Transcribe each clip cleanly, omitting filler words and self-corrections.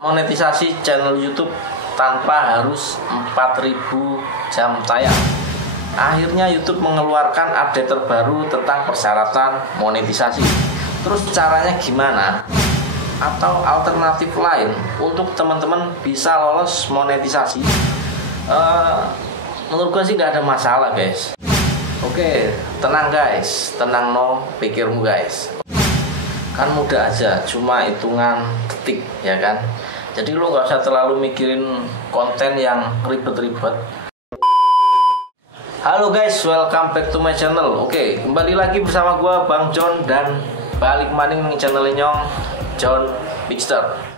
Monetisasi channel YouTube tanpa harus 4.000 jam tayang. Akhirnya YouTube mengeluarkan update terbaru tentang persyaratan monetisasi. Terus caranya gimana? Atau alternatif lain untuk teman-teman bisa lolos monetisasi? Menurut gue sih nggak ada masalah, guys. Oke, tenang guys, tenang no pikirmu guys. Kan mudah aja, cuma hitungan detik ya kan. Jadi lo nggak usah terlalu mikirin konten yang ribet-ribet. Halo guys, welcome back to my channel. Oke, kembali lagi bersama gue Bang John dan balik maning nih channelnya Nyong John Picster.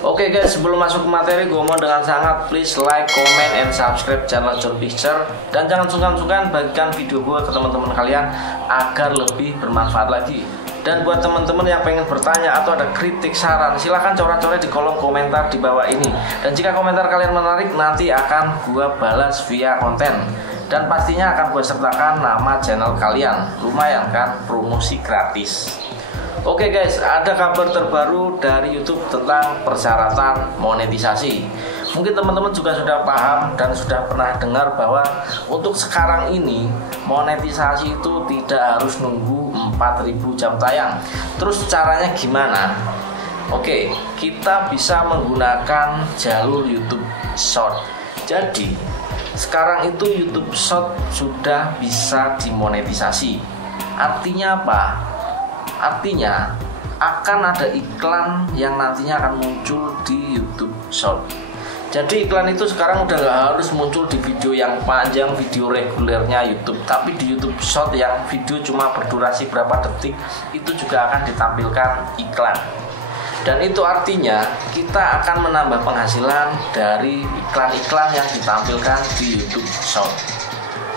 Oke guys, sebelum masuk ke materi, gue mau dengan sangat please like, comment, and subscribe channel John Picture. Dan jangan sungkan-sungkan bagikan video gue ke teman-teman kalian agar lebih bermanfaat lagi. Dan buat teman-teman yang pengen bertanya atau ada kritik saran, silahkan coret-coret di kolom komentar di bawah ini. Dan jika komentar kalian menarik, nanti akan gue balas via konten. Dan pastinya akan gue sertakan nama channel kalian. Lumayan kan, promosi gratis. Oke guys, ada kabar terbaru dari YouTube tentang persyaratan monetisasi. Mungkin teman-teman juga sudah paham dan sudah pernah dengar bahwa untuk sekarang ini monetisasi itu tidak harus nunggu 4.000 jam tayang. Terus caranya gimana? Oke, kita bisa menggunakan jalur YouTube Short. Jadi sekarang itu YouTube Short sudah bisa dimonetisasi. Artinya apa? Artinya akan ada iklan yang nantinya akan muncul di YouTube Short. Jadi iklan itu sekarang udah gak harus muncul di video yang panjang, video regulernya YouTube, tapi di YouTube Short yang video cuma berdurasi berapa detik itu juga akan ditampilkan iklan. Dan itu artinya kita akan menambah penghasilan dari iklan-iklan yang ditampilkan di YouTube Short.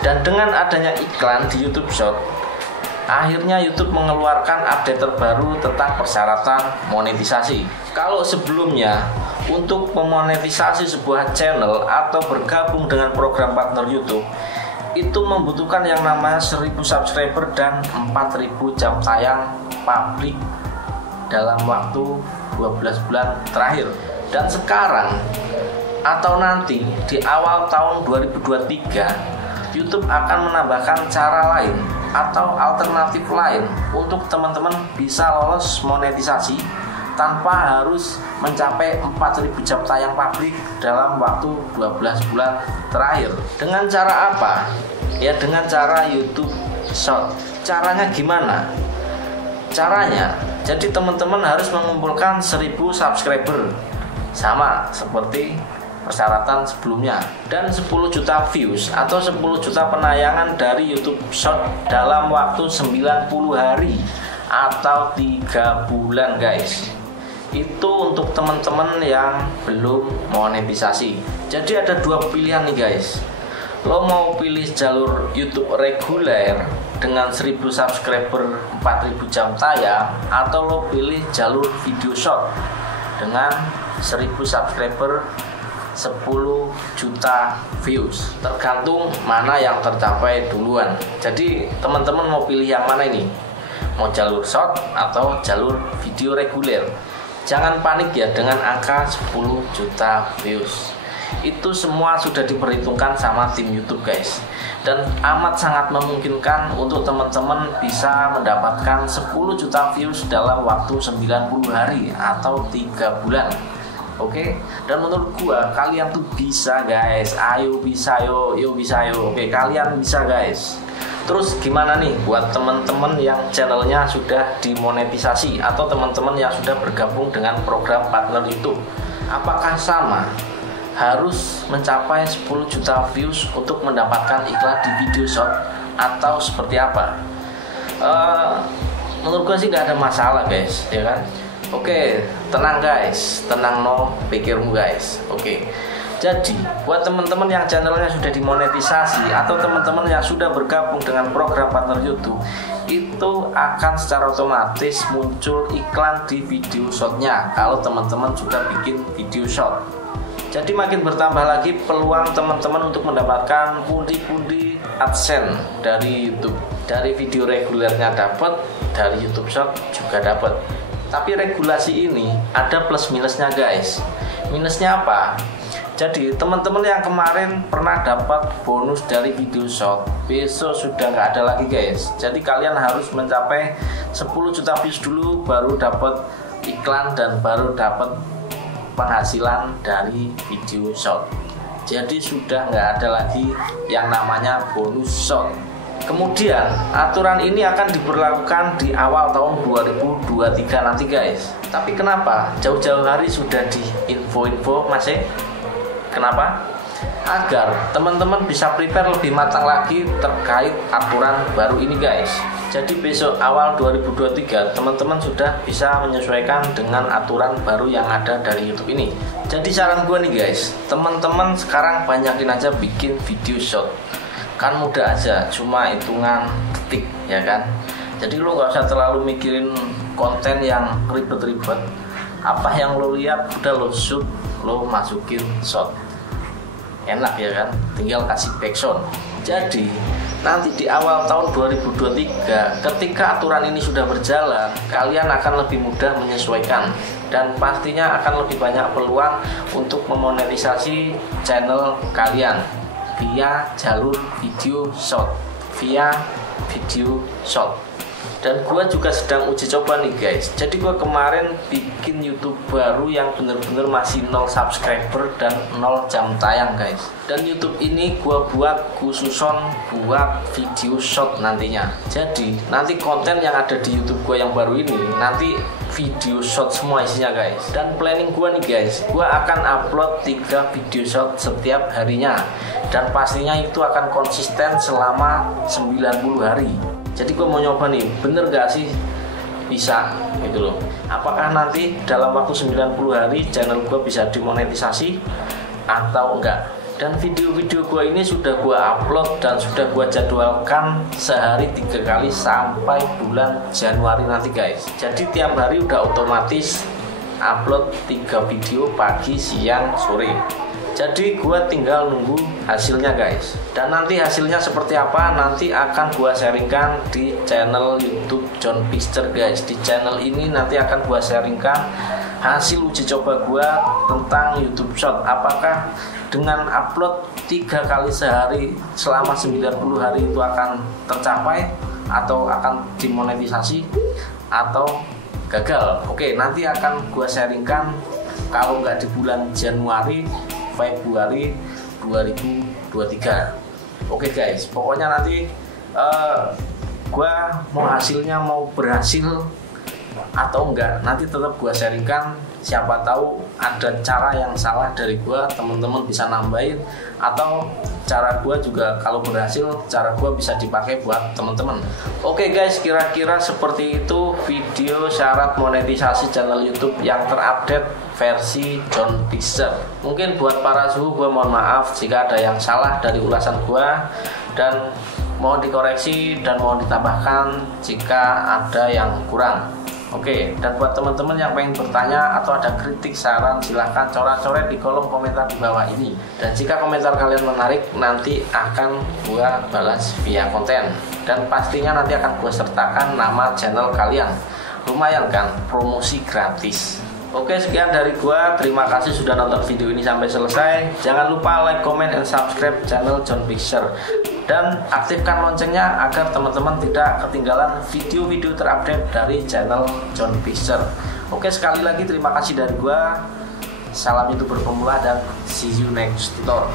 Dan dengan adanya iklan di YouTube Short, akhirnya YouTube mengeluarkan update terbaru tentang persyaratan monetisasi. Kalau sebelumnya untuk memonetisasi sebuah channel atau bergabung dengan program partner YouTube itu membutuhkan yang namanya 1.000 subscriber dan 4.000 jam tayang publik dalam waktu 12 bulan terakhir. Dan sekarang atau nanti di awal tahun 2023 YouTube akan menambahkan cara lain atau alternatif lain untuk teman-teman bisa lolos monetisasi tanpa harus mencapai 4.000 jam tayang publik dalam waktu 12 bulan terakhir. Dengan cara apa? Ya dengan cara YouTube Short. Caranya gimana? Caranya, jadi teman-teman harus mengumpulkan 1.000 subscriber. Sama seperti persyaratan sebelumnya, dan 10 juta views atau 10 juta penayangan dari YouTube Short dalam waktu 90 hari atau 3 bulan guys. Itu untuk teman-teman yang belum monetisasi. Jadi ada dua pilihan nih guys. Lo mau pilih jalur YouTube reguler dengan 1.000 subscriber 4.000 jam tayang, atau lo pilih jalur video short dengan 1.000 subscriber 10 juta views. Tergantung mana yang tercapai duluan. Jadi teman-teman mau pilih yang mana ini? Mau jalur short atau jalur video reguler? Jangan panik ya dengan angka 10 juta views. Itu semua sudah diperhitungkan sama tim YouTube guys. Dan amat sangat memungkinkan untuk teman-teman bisa mendapatkan 10 juta views dalam waktu 90 hari atau 3 bulan. Oke, dan menurut gua kalian tuh bisa guys. Ayo bisa yo bisa yo. Oke, kalian bisa guys. Terus gimana nih buat teman-teman yang channelnya sudah dimonetisasi atau teman-teman yang sudah bergabung dengan program partner YouTube? Apakah sama? Harus mencapai 10 juta views untuk mendapatkan iklan di video short atau seperti apa? Menurut gua sih nggak ada masalah guys, ya kan? Oke, tenang guys, tenang no pikirmu guys. Oke, jadi buat teman-teman yang channelnya sudah dimonetisasi atau teman-teman yang sudah bergabung dengan program partner YouTube, itu akan secara otomatis muncul iklan di video shotnya kalau teman-teman juga bikin video shot. Jadi makin bertambah lagi peluang teman-teman untuk mendapatkan pundi-pundi AdSense dari YouTube. Dari video regulernya dapat, dari YouTube Short juga dapat. Tapi regulasi ini ada plus minusnya guys. Minusnya apa? Jadi teman-teman yang kemarin pernah dapat bonus dari video short, besok sudah nggak ada lagi guys. Jadi kalian harus mencapai 10 juta views dulu baru dapat iklan dan baru dapat penghasilan dari video short. Jadi sudah nggak ada lagi yang namanya bonus short. Kemudian aturan ini akan diberlakukan di awal tahun 2023 nanti guys. Tapi kenapa jauh-jauh hari sudah di info-info masih? Kenapa? Agar teman-teman bisa prepare lebih matang lagi terkait aturan baru ini guys. Jadi besok awal 2023 teman-teman sudah bisa menyesuaikan dengan aturan baru yang ada dari YouTube ini. Jadi saran gue nih guys, teman-teman sekarang banyakin aja bikin video short. Kan mudah aja, cuma hitungan detik ya kan. Jadi lo gak usah terlalu mikirin konten yang ribet-ribet. Apa yang lo lihat udah lo shoot, lo masukin shot. Enak ya kan, tinggal kasih backsound. Jadi nanti di awal tahun 2023 ketika aturan ini sudah berjalan, kalian akan lebih mudah menyesuaikan dan pastinya akan lebih banyak peluang untuk memonetisasi channel kalian via jalur video short, via video short. Dan gue juga sedang uji coba nih guys. Jadi gue kemarin bikin YouTube baru yang bener-bener masih 0 subscriber dan 0 jam tayang guys. Dan YouTube ini gue buat khususon buat video short nantinya. Jadi nanti konten yang ada di YouTube gue yang baru ini nanti video short semua isinya guys. Dan planning gue nih guys, gue akan upload 3 video short setiap harinya. Dan pastinya itu akan konsisten selama 90 hari. Jadi gue mau nyoba nih, bener gak sih bisa gitu loh. Apakah nanti dalam waktu 90 hari channel gue bisa dimonetisasi atau enggak. Dan video-video gue ini sudah gue upload dan sudah gue jadwalkan sehari 3 kali sampai bulan Januari nanti guys. Jadi tiap hari udah otomatis upload 3 video pagi, siang, sore. Jadi gue tinggal nunggu hasilnya guys. Dan nanti hasilnya seperti apa nanti akan gue sharingkan di channel YouTube John Picture guys. Di channel ini nanti akan gue sharingkan hasil uji coba gue tentang YouTube Short. Apakah dengan upload 3 kali sehari selama 90 hari itu akan tercapai atau akan dimonetisasi atau gagal. Oke, nanti akan gue sharingkan kalau nggak di bulan Januari, Februari 2023. Oke guys, pokoknya nanti gua mau hasilnya mau berhasil atau enggak nanti tetap gua sharingkan. Siapa tahu ada cara yang salah dari gua, teman-teman bisa nambahin, atau cara gua juga kalau berhasil cara gua bisa dipakai buat teman-teman. Oke guys, kira-kira seperti itu video syarat monetisasi channel YouTube yang terupdate versi John Picture. Mungkin buat para suhu gue mohon maaf jika ada yang salah dari ulasan gue, dan mohon dikoreksi dan mohon ditambahkan jika ada yang kurang. Oke, dan buat teman-teman yang pengen bertanya atau ada kritik, saran, silahkan coret-coret di kolom komentar di bawah ini. Dan jika komentar kalian menarik, nanti akan gue balas via konten. Dan pastinya nanti akan gue sertakan nama channel kalian. Lumayan kan, promosi gratis. Oke, sekian dari gua. Terima kasih sudah nonton video ini sampai selesai. Jangan lupa like, comment, and subscribe channel John Picture. Dan aktifkan loncengnya agar teman-teman tidak ketinggalan video-video terupdate dari channel John Picture. Oke, sekali lagi terima kasih dari gua. Salam YouTuber pemula dan see you next tutorial.